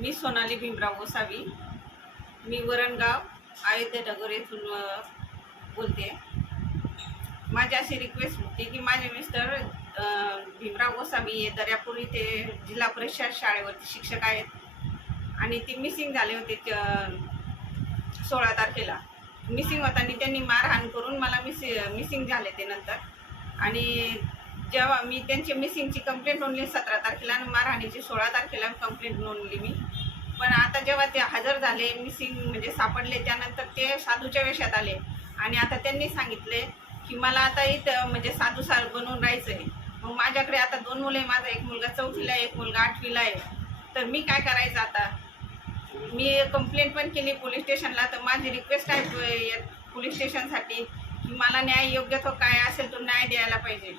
मी सोनाली भीमराव गोसावी. मी वरणगाव अयोध्यनगर येथून बोलते. माझी अशी रिक्वेस्ट होती की माझे मिस्टर भीमराव गोसावी हे दर्यापूर इथे जिल्हा परिषद शाळेवरती शिक्षक आहेत. आणि ते मिसिंग झाले होते सोळा तारखेला. मिसिंग होताना त्यांनी मारहाण करून मला मिसि मिसिंग झाले ते नंतर. आणि जेव्हा मी त्यांची मिसिंगची कंप्लेंट नोंदली सतरा तारखेला आणि मारहाणीची सोळा तारखेला कंप्लेंट नोंदली मी. पण आता जेव्हा ते हजर झाले मिसिंग म्हणजे सापडले त्यानंतर ते साधूच्या वेशात आले. आणि आता त्यांनी सांगितले की मला आता इथं म्हणजे साधू सार बनवून राहायचं आहे मग माझ्याकडे आता दोन मुलं आहे माझा एक मुलगा चौथीला आहे एक मुलगा आठवीला आहे. तर मी काय करायचं आता? मी कंप्लेंट पण केली पोलीस स्टेशनला तर माझी रिक्वेस्ट आहे या पोलीस स्टेशनसाठी की मला न्याय योग्य तो काय असेल तो न्याय द्यायला पाहिजे.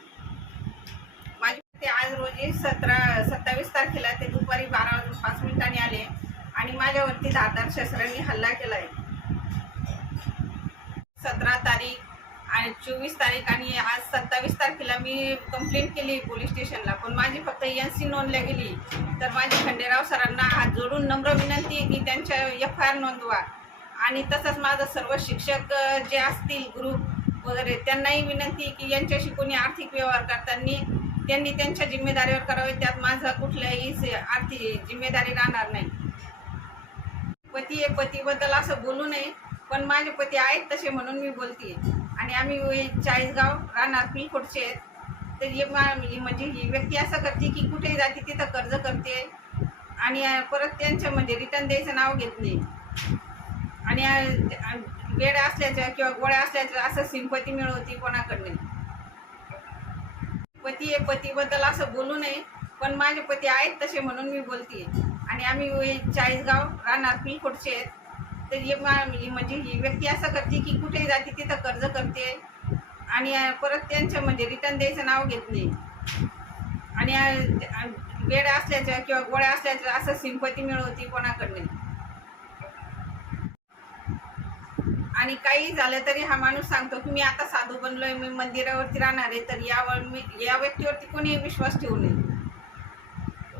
रोजी सतरा सत्तावीस तारखेला ते दुपारी बारा वाजून पाच मिनिटांनी आले आणि माझ्यावरती धारदार शस्त्रांनी हल्ला केला आहे. सतरा तारीख आणि चोवीस तारीख आणि आज सत्तावीस तारखेला मी कंप्लेंट केली पोलीस स्टेशनला पण माझी फक्त एन सी नोंदल्या गेली. तर माझी खंडेराव सरांना हात जोडून नम्र विनंती आहे की त्यांच्या एफ आय आर नोंदवा. आणि तसंच माझं सर्व शिक्षक जे असतील ग्रुप वगैरे त्यांनाही विनंती की यांच्याशी कोणी आर्थिक व्यवहार करताना त्यांनी त्यांच्या जिम्मेदारीवर करावे त्यात माझा कुठल्याही आर्थिक जिम्मेदारी राहणार नाही. पती आहे पतीबद्दल असं बोलू नये पण माझे पती आहेत तसे म्हणून मी बोलते आणि आम्ही चाळीसगाव राहणार पिलकोटचे आहेत. तर हे म्हणजे ही व्यक्ती असं करते की कुठेही जाते तिथं कर्ज करते. आणि परत त्यांचं म्हणजे रिटर्न द्यायचं नाव घेत नाही. आणि अं, असल्याचं असल्याच्या किंवा गोळ्या असल्याचं असं सिंपती मिळवते कोणाकडनं. पती आहे पतीबद्दल असं बोलू नये. पण माझे पती आहेत तसे म्हणून मी बोलते आणि आम्ही चाळीसगाव राहणार पिलकोटचे आहेत. तर हे म्हणजे ही व्यक्ती असं करते की कुठेही जाते तिथं कर्ज करते. आणि परत त्यांचं म्हणजे रिटर्न द्यायचं नाव घेत नाही. आणि वेळ असल्याच्या किंवा गोळ्या असल्याच्या असं सिंपती मिळवते कोणाकडनं. आणि काही झालं तरी हा माणूस सांगतो की मी आता साधू बनलोय मी मंदिरावरती राहणार आहे तर यावर मी या व्यक्तीवरती कोणी विश्वास ठेवू नये.